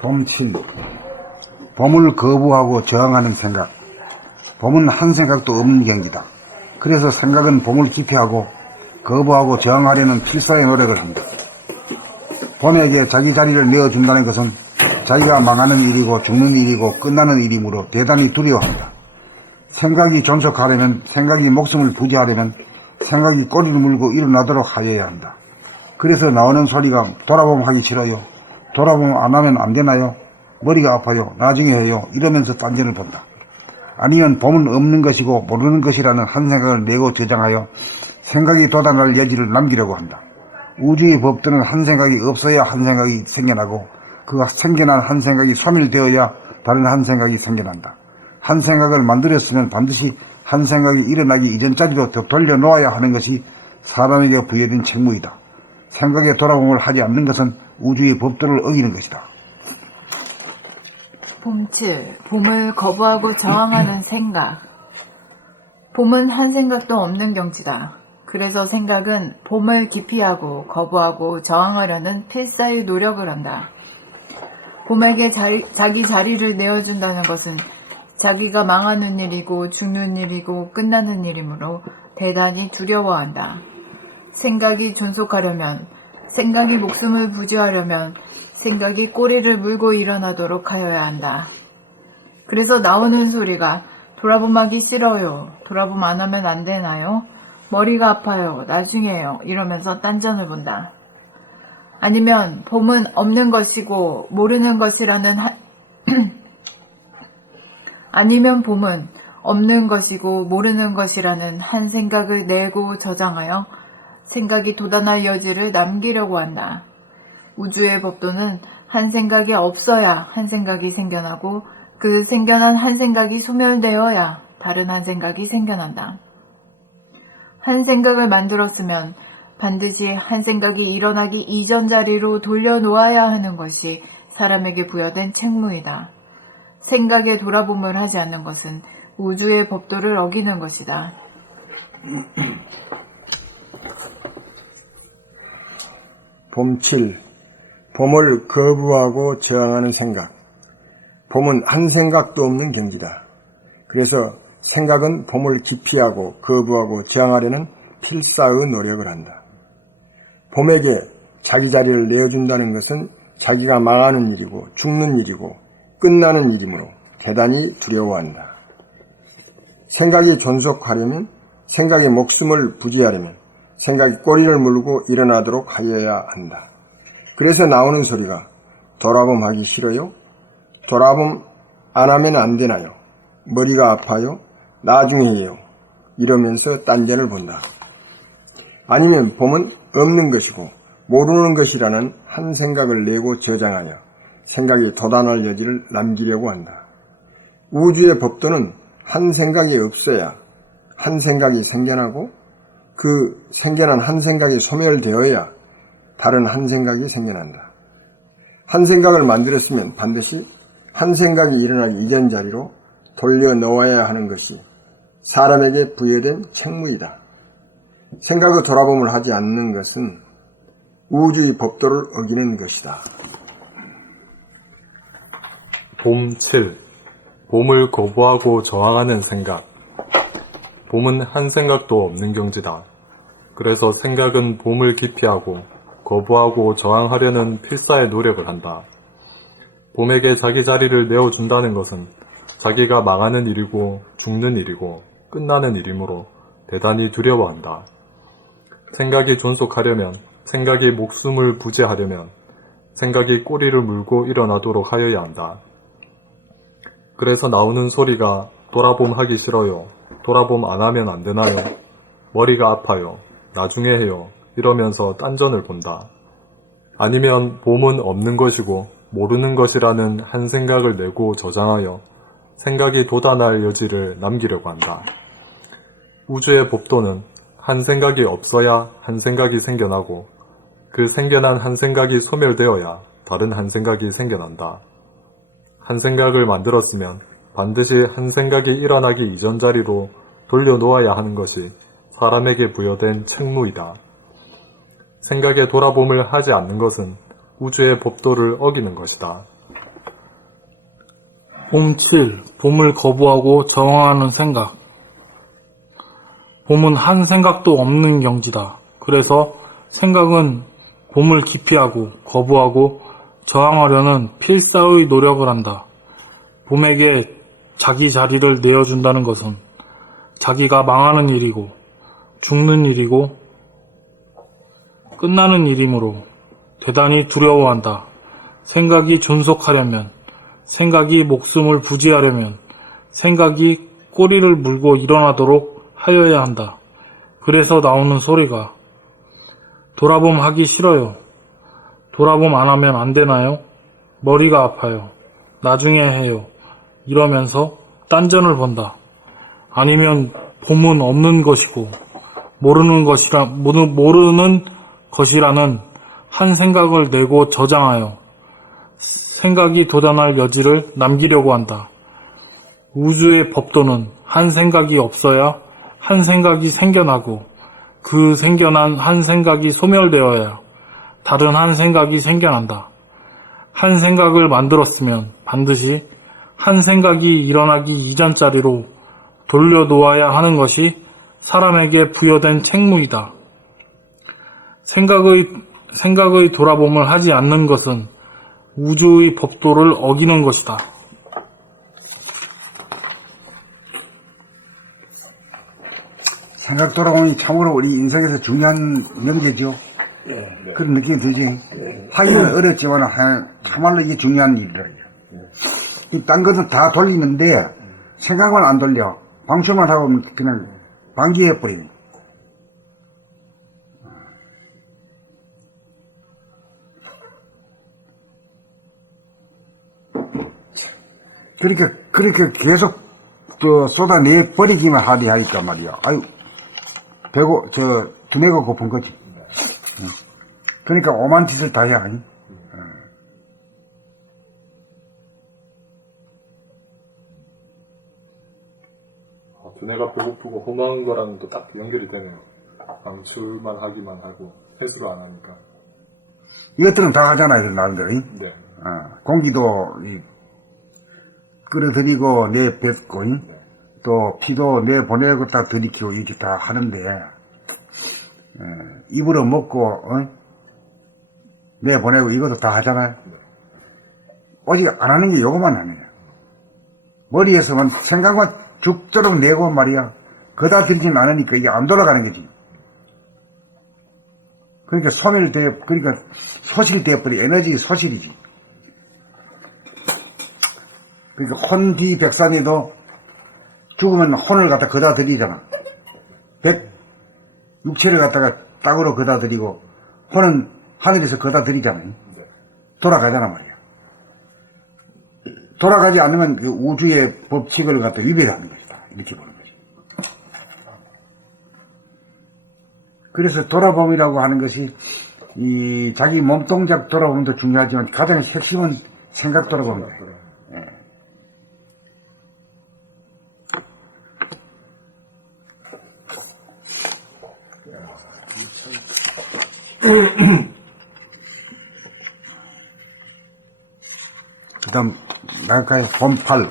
봄7. 봄을 거부하고 저항하는 생각. 봄은 한 생각도 없는 경지다. 그래서 생각은 봄을 기피하고 거부하고 저항하려는 필사의 노력을 합니다. 봄에게 자기 자리를 내어준다는 것은 자기가 망하는 일이고 죽는 일이고 끝나는 일이므로 대단히 두려워합니다. 생각이 존속하려면, 생각이 목숨을 부지하려면 생각이 꼬리를 물고 일어나도록 하여야 한다. 그래서 나오는 소리가 돌아보면 하기 싫어요. 돌아보면 안 하면 안 되나요? 머리가 아파요. 나중에 해요. 이러면서 딴전을 본다. 아니면 봄은 없는 것이고 모르는 것이라는 한 생각을 내고 저장하여 생각이 도달할 여지를 남기려고 한다. 우주의 법도는 한 생각이 없어야 한 생각이 생겨나고 그가 생겨난 한 생각이 소멸되어야 다른 한 생각이 생겨난다. 한 생각을 만들었으면 반드시 한 생각이 일어나기 이전 자리로 더 돌려놓아야 하는 것이 사람에게 부여된 책무이다. 생각에 돌아봄을 하지 않는 것은 우주의 법도를 어기는 것이다. 봄7. 봄을 거부하고 저항하는 생각. 봄은 한 생각도 없는 경지다. 그래서 생각은 봄을 기피하고 거부하고 저항하려는 필사의 노력을 한다. 봄에게 자기 자리를 내어준다는 것은 자기가 망하는 일이고 죽는 일이고 끝나는 일이므로 대단히 두려워한다. 생각이 존속하려면, 생각이 목숨을 부지하려면 생각이 꼬리를 물고 일어나도록 하여야 한다. 그래서 나오는 소리가 돌아봄 하기 싫어요. 돌아봄 안 하면 안 되나요? 머리가 아파요. 나중에 해요. 이러면서 딴전을 본다. 아니면 봄은 없는 것이고 모르는 것이라는 아니면 봄은 없는 것이고 모르는 것이라는 한 생각을 내고 저장하여 생각이 도달할 여지를 남기려고 한다. 우주의 법도는 한 생각이 없어야 한 생각이 생겨나고 그 생겨난 한 생각이 소멸되어야 다른 한 생각이 생겨난다. 한 생각을 만들었으면 반드시 한 생각이 일어나기 이전 자리로 돌려놓아야 하는 것이 사람에게 부여된 책무이다. 생각에 돌아봄을 하지 않는 것은 우주의 법도를 어기는 것이다. 봄7. 봄을 거부하고 저항하는 생각. 봄은 한 생각도 없는 경지다. 그래서 생각은 봄을 기피하고 거부하고 저항하려는 필사의 노력을 한다. 봄에게 자기 자리를 내어준다는 것은 자기가 망하는 일이고 죽는 일이고 끝나는 일이므로 대단히 두려워한다. 생각이 존속하려면, 생각의 목숨을 부지하려면 생각이 꼬리를 물고 일어나도록 하여야 한다. 그래서 나오는 소리가 돌아봄 하기 싫어요? 돌아봄 안 하면 안 되나요? 머리가 아파요? 나중에 해요. 이러면서 딴전을 본다. 아니면 봄은 없는 것이고 모르는 것이라는 한 생각을 내고 저장하여 생각이 도달할 여지를 남기려고 한다. 우주의 법도는 한 생각이 없어야 한 생각이 생겨나고 그 생겨난 한 생각이 소멸되어야 다른 한 생각이 생겨난다. 한 생각을 만들었으면 반드시 한 생각이 일어나기 이전 자리로 돌려놓아야 하는 것이 사람에게 부여된 책무이다. 생각의 돌아봄을 하지 않는 것은 우주의 법도를 어기는 것이다. 봄7. 봄을 거부하고 저항하는 생각. 봄은 한 생각도 없는 경지다. 그래서 생각은 봄을 기피하고 거부하고 저항하려는 필사의 노력을 한다. 봄에게 자기 자리를 내어준다는 것은 자기가 망하는 일이고 죽는 일이고 끝나는 일이므로 대단히 두려워한다. 생각이 존속하려면, 생각이 목숨을 부지하려면 생각이 꼬리를 물고 일어나도록 하여야 한다. 그래서 나오는 소리가 돌아봄 하기 싫어요. 돌아봄 안 하면 안 되나요? 머리가 아파요. 나중에 해요. 이러면서 딴전을 본다. 아니면 봄은 없는 것이고 모르는 것이라는 한 생각을 내고 저장하여 생각이 도달할 여지를 남기려고 한다. 우주의 법도는 한 생각이 없어야 한 생각이 생겨나고 그 생겨난 한 생각이 소멸되어야 다른 한 생각이 생겨난다. 한 생각을 만들었으면 반드시 한 생각이 일어나기 이전 자리로 돌려놓아야 하는 것이 사람에게 부여된 책무이다. 생각에 돌아봄을 하지 않는 것은 우주의 법도를 어기는 것이다. 봄 7. 봄을 거부하고 저항하는 생각. 봄은 한 생각도 없는 경지다. 그래서 생각은 봄을 기피하고 거부하고 저항하려는 필사의 노력을 한다. 봄에게 자기 자리를 내어준다는 것은 자기가 망하는 일이고 죽는 일이고 끝나는 일이므로 대단히 두려워한다. 생각이 존속하려면, 생각이 목숨을 부지하려면 생각이 꼬리를 물고 일어나도록 하여야 한다. 그래서 나오는 소리가 돌아봄 하기 싫어요. 돌아봄 안 하면 안 되나요? 머리가 아파요. 나중에 해요. 이러면서 딴전을 번다. 아니면 봄은 없는 것이고 모르는 것이라는 한 생각을 내고 저장하여 생각이 돋아날 여지를 남기려고 한다. 우주의 법도는 한 생각이 없어야 한 생각이 생겨나고 그 생겨난 한 생각이 소멸되어야 다른 한 생각이 생겨난다. 한 생각을 만들었으면 반드시 한 생각이 일어나기 이전 자리로 돌려놓아야 하는 것이 사람에게 부여된 책무이다. 생각의 돌아봄을 하지 않는 것은 우주의 법도를 어기는 것이다. 생각 돌아보니 참으로 우리 인생에서 중요한 명제죠. 그런 느낌이 들지. 하기는 어렵지만 참말로 이게 중요한 일이라. 딴 것은 다 돌리는데 생각만 안 돌려. 방수만 하고 그냥 방기해버리니. 그렇게 계속 쏟아내 버리기만 하니까 말이야. 아유, 두뇌가 고픈 거지. 그러니까 오만 짓을 다 해야 하니. 두뇌가 배고프고 허망한 거랑은 또 딱 연결이 되네요. 방출만 하기만 하고 회수를 안 하니까. 이것들은 다 하잖아요, 나름대로. 네. 공기도 끌어들이고 내뱉고 또 피도 내보내고 딱 들이키고 이렇게 다 하는데 입으로 먹고 내보내고 이것도 다 하잖아요. 오직 안 하는 게 요것만 하네요. 머리에서만 생각만 죽도록 내고 말이야. 그다 들이진 않으니까 이게 안 돌아가는 거지. 그러니까 그러니까 소실돼버리 에너지 소실이지. 그러니까 혼비백산에도 죽으면 혼을 갖다 그다 들이잖아. 육체를 갖다가 땅으로 그다 들이고 혼은 하늘에서 그다 들이잖아. 돌아가잖아 말이야. 돌아가지 않으면 그 우주의 법칙을 갖다 위배하는 것이다. 이렇게 보는 거지. 그래서 돌아봄이라고 하는 것이 이 자기 몸동작 돌아봄도 중요하지만 가장 핵심은 생각 돌아봄이다. 그 다음 나갈까요? 봄 8.